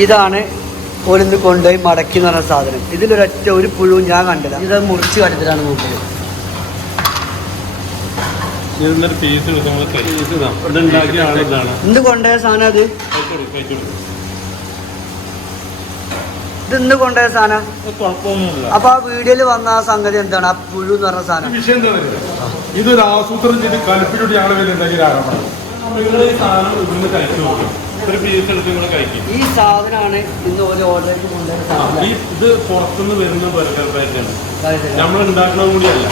ഇതാണ് ഓലിന്ന് കൊണ്ടുപോയി മടക്കി എന്ന് പറഞ്ഞ സാധനം. ഇതിലൊരൊറ്റ ഒരു പുഴുവും ഞാൻ കണ്ടില്ല. ഇത് മുറിച്ച് കണ്ടിട്ടാണ് നോക്കിയത്. എന്ത് കൊണ്ടുപോയ സാധനം അത്? ഇത് ഇന്ന് കൊണ്ടുപോയ സാധനം. അപ്പൊ ആ വീഡിയോയിൽ വന്ന ആ സംഗതി എന്താണ്? ആ പുഴു എന്ന് പറഞ്ഞ സാധനം ഇതൊരു ആസൂത്രണം ചെയ്ത് കലപ്പിലൂടെ ഈ സാധനമാണ് ഇന്ന് ഒരു ഓർഡറിലേക്ക് കൊണ്ടുപോയ സാധനം. ഇത് പുറത്തുനിന്ന് വരുന്ന ബർഗർ പാറ്റാണ്, നമ്മൾ ഉണ്ടാക്കുന്നത് കൂടിയല്ല.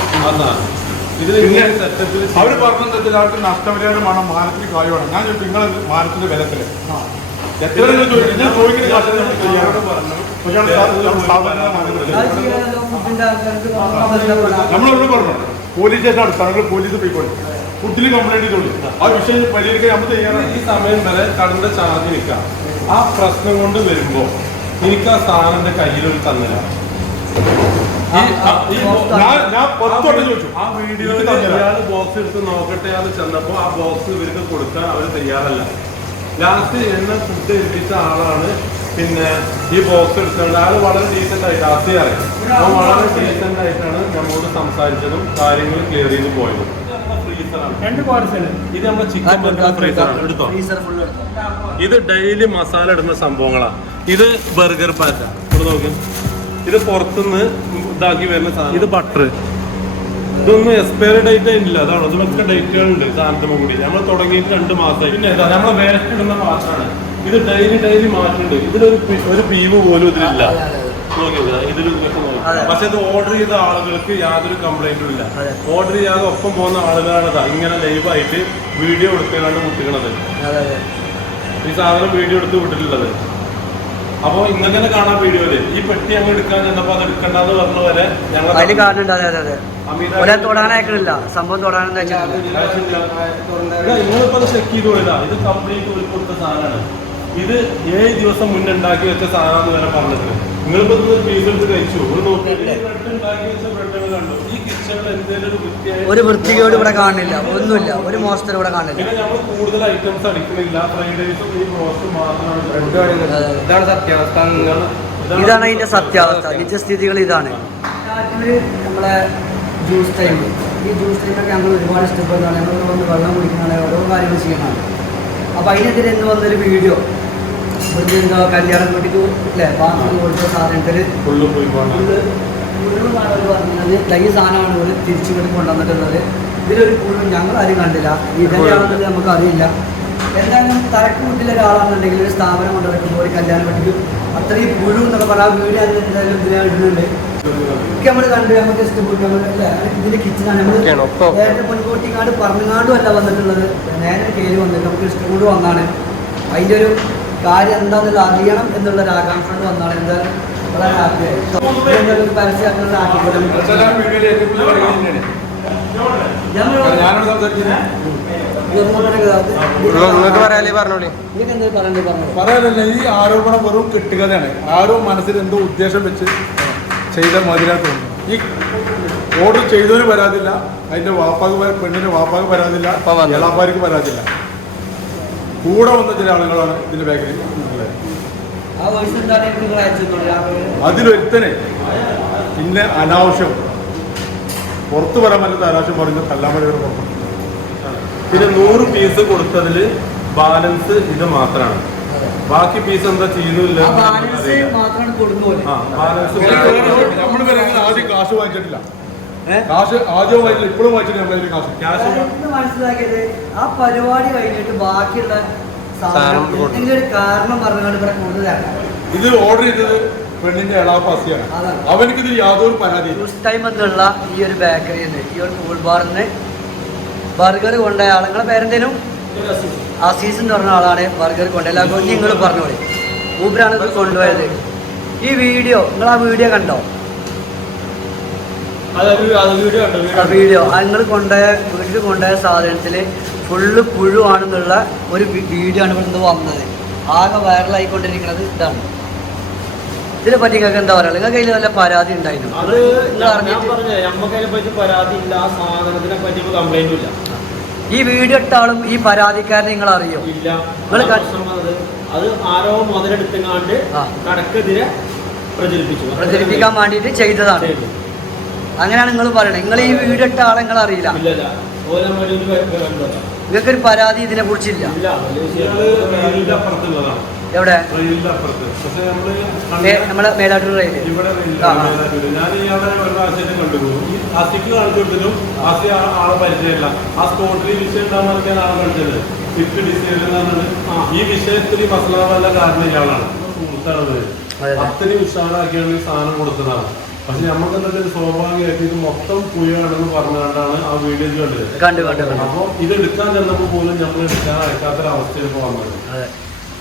അവര് പറഞ്ഞ ആൾക്ക് നഷ്ടപരിഹാരമാണ്, മാനത്തിന് കാര്യമാണ്. ഞാൻ ചോദിച്ചു നിങ്ങളെ മാനത്തിന്റെ ബലത്തില് നമ്മളോട് പറഞ്ഞു പോലീസ് സ്റ്റേഷൻ അടുത്താണ്, പോലീസ് പോയിക്കോട്ടെ, ഫുഡിൽ കംപ്ലൈന്റ് ചെയ്തോളൂ. ആ വിഷയം പരിഹരിക്കാൻ നമ്മൾ തയ്യാറാണ്. ഈ സമയം വരെ കടന്റെ ചാർജ് നിൽക്കാം. ആ പ്രശ്നം കൊണ്ട് വരുമ്പോ എനിക്ക് ആ സാധനന്റെ കയ്യിലൊരു തന്നില്ല. ആ വീഡിയോയിൽ ഇയാള് ബോക്സ് എടുത്ത് നോക്കട്ടെ അത് ചെന്നപ്പോ ആ ബോക്സ് ഇവർക്ക് കൊടുക്കാൻ അവർ തയ്യാറല്ല. ലാസ്റ്റ് എന്നെ ഫുഡ് ഏൽപ്പിച്ച ആളാണ് പിന്നെ ഈ ബോക്സ് എടുത്തത്. ആള് വളരെ ഡീസന്റ് ആയിട്ട് ആസിയാറെ വളരെ ഡീസന്റ് ആയിട്ടാണ് നമ്മോട് സംസാരിച്ചതും കാര്യങ്ങൾ ക്ലിയർ ചെയ്ത് പോയതും. ഇത് നമ്മുടെ ചിക്കൻ ബർഗർ ഫ്രീസറാണ്. എടുത്തോ, ഇത് ഡെയിലി മസാല ഇടുന്ന സംഭവങ്ങളാണ്. ഇത് ബർഗർ പാറ്റ ഇവിടെ നോക്കി, ഇത് പുറത്തുനിന്ന് ഇതാക്കി വരുന്ന സാധനം. ഇത് ബട്ടർ, ഇതൊന്നും എക്സ്പയറി ഡേറ്റ് ഇല്ല. അതാണ് ഇതിലൊക്കെ ഡേറ്റുകളുണ്ട് സാധനത്തിന് കൂടി. നമ്മൾ തുടങ്ങിയിട്ട് 2 മാസമായി. പിന്നെ നമ്മളെ വേസ്റ്റ് ഇടുന്ന പാത്രമാണ്. ഇത് ഡെയിലി മാറ്റുന്നുണ്ട്. ഇതിലൊരു പീവ് പോലും ഇതിലില്ല. പക്ഷെ ഇത് ഓർഡർ ചെയ്ത ആളുകൾക്ക് യാതൊരു കംപ്ലൈന്റും ഇല്ല. ഓർഡർ ചെയ്യാതെ ഒപ്പം പോകുന്ന ആളുകളാണ് ഇങ്ങനെ ലൈവായിട്ട് വീഡിയോ എടുക്കാണ്ട് മുട്ടിക്കണത്. ഈ സാധനം വീഡിയോ എടുത്ത് വിട്ടിട്ടുള്ളത്. അപ്പൊ ഇങ്ങനെ കാണാൻ വീഡിയോയില് ഈ പെട്ടി അങ്ങ് എടുക്കാൻ ചെന്നപ്പോ അത് എടുക്കണ്ടെന്ന് പറഞ്ഞവരെ ഞങ്ങൾ തൊടാനായിട്ടില്ല. സംഭവം തൊടാനെന്ന് നിങ്ങളിപ്പോ അത് ചെക്ക് ചെയ്ത് പോയതാ. ഇത് കംപ്ലീറ്റ് ഒരു കൊടുത്ത സാധനമാണ്. ഇത് 7 ദിവസം മുന്നേ ഉണ്ടാക്കി വെച്ച സാധനം വരെ പറഞ്ഞിട്ട് നിങ്ങളിപ്പോ പീസ് എടുത്ത് കഴിച്ചു. ഒരു വൃത്തികേട് ഇവിടെ കാണില്ല, ഒന്നുമില്ല, ഒരു മോശം ഇവിടെ കാണില്ല. പിന്നെ നമ്മൾ കൂടുതൽ ഐറ്റംസ് അടിക്കുന്നില്ല. ഫ്രൈഡ് റൈസും ഈ റോസ്റ്റ് മാത്രമാണ്. ഇതാണ് സത്യാവസ്ഥ. ഇതാണ് അതിന്റെ സത്യാവസ്ഥ. നിജസ്ഥിതികൾ ഇതാണ്. നമ്മളെ ജ്യൂസ് ടൈം, ഈ ജ്യൂസ് ടൈമൊക്കെ ഞങ്ങൾ ഒരുപാട് ഇഷ്ടപ്പെടുന്നതാണ്. ഞങ്ങൾ വന്ന് വെള്ളം കുടിക്കുന്നതാണ്, ഓരോ കാര്യങ്ങൾ ചെയ്യുന്നതാണ്. അപ്പോൾ അതിനെതിരെ എന്ന് വന്നൊരു വീഡിയോ എന്താ കല്യാണം വീട്ടിക്ക് അല്ലേ ബാത്റൂം കൊടുത്ത സാധനത്തിൽ പറഞ്ഞത് ഈ സാധനമാണ് ഒരു തിരിച്ചു കൊണ്ട് കൊണ്ടുവന്നിട്ടുള്ളത്. ഇതിലൊരു പുഴും ഞങ്ങൾ ആരും കണ്ടില്ല. ഇതന്നെയാണെന്നുള്ളത് നമുക്കറിയില്ല. എന്തായാലും തലക്ക് വീട്ടിലെ ഒരാളാണെന്നുണ്ടെങ്കിൽ ഒരു സ്ഥാപനം കൊണ്ട് നടക്കുമ്പോൾ ഒരു കല്യാണം വീട്ടിൽ അത്രയും പുഴു എന്നൊക്കെ പറഞ്ഞാൽ ആ വീഡിയോ എന്തായാലും ഇതിനെ ഇടുന്നുണ്ട്. ഒക്കെ നമ്മൾ കണ്ട് നമുക്ക് ഇഷ്ടപ്പെട്ടു. അല്ലേ ഇതിൻ്റെ കിച്ചണാണ്. നമ്മൾ നേരത്തെ മുൻകൂട്ടിക്കാണ്ട് പറഞ്ഞാണ്ടും അല്ല വന്നിട്ടുള്ളത്, നേരെ കയറി വന്നിട്ട് നമുക്ക് ഇഷ്ടം വന്നാണ്. അതിൻ്റെ ഒരു കാര്യം എന്താണെന്നുള്ള അറിയണം എന്നുള്ളൊരു ആകാംക്ഷ കൊണ്ട് വന്നാണ്. എന്തായാലും വളരെ ഹാപ്പിയായി. പരസ്യമാക്കുന്ന ആക്കിക്കൂടെ പറയാനല്ല, ഈ ആരോപണം വെറും കെട്ടുകഥയാണ്. ആരോ മനസ്സിൽ എന്തോ ഉദ്ദേശം വെച്ച് ചെയ്ത മതിരാ തോന്നുന്നു. ഈ ഓർഡർ ചെയ്തവന് പരാതില്ല, അതിന്റെ പെണ്ണിന്റെ വാപ്പാക്ക് പരാതില്ല, എളാപ്പാർക്ക് പരാതില്ല. കൂടെ വന്ന ചില ആളുകളാണ് ഇതിന്റെ ബാക്കിൽ. അതിലൊരുത്തനെ പിന്നെ അനാവശ്യം പുറത്തു വരാൻ പറ്റാത്ത അനാവശ്യം പറഞ്ഞ് തല്ലാമഴ പുറത്തു. പിന്നെ 100 പീസ് കൊടുത്തതിൽ ബാലൻസ് ഇത് മാത്രമാണ്. ബാക്കി പീസ് എന്താ ചെയ്യുന്നില്ല. നമ്മൾ ആദ്യം കാശ് വാങ്ങിച്ചിട്ടില്ല. കാശ് ആദ്യം വാങ്ങിച്ചില്ല, ഇപ്പോഴും വാങ്ങിച്ചിട്ടില്ല. മനസ്സിലാക്കിയത് ആ പരിപാടി കഴിഞ്ഞിട്ട് ബാക്കിയുള്ള എന്തെങ്കിലും ഒരു കാരണം പറഞ്ഞുകൊണ്ട് ഇവിടെ കൂടുതലാണ്. ഇത് ഓർഡർ ചെയ്തത് പെണ്ണിന്റെ എളാപ്പാസിയാണ്. അവനക്ക് ഇതിൽ യാതൊരു പരാതി. ടൈം എന്നുള്ള ഈ ഒരു ബേക്കറിയിൽ നിന്ന്, ഈ ഒരു കൂൾ ബാറിന് ബർഗർ കൊണ്ടുപോയ ആളുകളെ പേരെന്തേലും അസീസ് എന്ന് പറഞ്ഞ ആളാണ് ബർഗർ കൊണ്ടുപോയി. നിങ്ങൾ പറഞ്ഞോളി, ഊബറാണ് ഇത് കൊണ്ടുപോയത്. ഈ വീഡിയോ നിങ്ങൾ ആ വീഡിയോ കണ്ടോ? വീഡിയോ നിങ്ങൾ കൊണ്ടുപോയ വീട്ടിൽ കൊണ്ടുപോയ സാധനത്തിൽ ഫുള്ള് പുഴുവാണെന്നുള്ള ഒരു വീഡിയോ ആണ് ഇവിടെ വന്നത്. ആകെ വൈറലായിക്കൊണ്ടിരിക്കുന്നത് ഇതാണ്. ഇതിനെ പറ്റി നിങ്ങൾക്ക് എന്താ പറയുക? നിങ്ങൾക്ക് കയ്യിൽ നല്ല പരാതി ഉണ്ടായിരുന്നു. അത് നമ്മക്കതിനെ പറ്റി പരാതി ഇല്ല. ആ സാധനത്തിനെ പറ്റി കംപ്ലൈന്റും ഇല്ല. ഈ വീഡിയോ ഇട്ട ആളും ഈ പരാതിക്കാരനെ നിങ്ങൾ അറിയോ? ഇല്ല. നിങ്ങൾ അത് ആരോ മുതലെടുത്തെങ്ങാണ്ട് ആ. കടക്കെതിരെ പ്രചരിപ്പിക്കാൻ വേണ്ടിയിട്ട് ചെയ്തതാണ്. ചെയ്തു. അങ്ങനെയാണ് നിങ്ങൾ പറയുന്നത്. നിങ്ങൾ ഈ വീടിട്ട ആളെ നിങ്ങൾ അറിയില്ല, ഇല്ലല്ല ഓരോ വഴിയിൽ കണ്ടതാ. നിങ്ങൾക്കൊരു പരാതി ഇതിനെ കുറിച്ചില്ല. ഇല്ല വലിയ ഇയാള് റെയിലിന്റെ അപ്പുറത്തുള്ളതാണ്. എവിടെ? റെയിലിന്റെ അപ്പുറത്ത്. പക്ഷെ നമ്മള് നമ്മളെ മേലാറ്റൂർ റെയില്. ഇവിടെ ആ. ഞാൻ ഇയാളെ വേണ്ട ആശയം കണ്ടുപോകും. ഈ ആസിക്ക് കാണിച്ചു കൊടുത്തിട്ടും ആസി ആളെ പരിചയമില്ല. ആ സ്പോട്ടിൽ വിഷയം ഉണ്ടാകുന്ന ഞാൻ ആളെ കളിച്ചത് ഫിഫ്റ്റ് ഡിസൈൻ എന്നാണ്. ഈ വിഷയത്തിൽ മസലാവല്ല കാരണം ഇയാളാണ് സുഹൃത്താണത്. അത്രയും ഉഷാറാക്കിയാണ് ഈ സാധനം കൊടുത്തതാണ്. പക്ഷെ നമുക്ക് എന്തൊക്കെ സ്വാഭാവികമായിട്ട് ഇത് മൊത്തം പുഴയാണെന്ന് പറഞ്ഞുകൊണ്ടാണ് ആ വീഡിയോ കണ്ടത്. കണ്ടു. അപ്പോൾ ഇത് എടുക്കാൻ ചെന്നപ്പോൾ പോലും നമ്മൾ എടുക്കാൻ അയക്കാത്തൊരവസ്ഥയിൽ ഇപ്പോൾ വന്നത്. അതെ.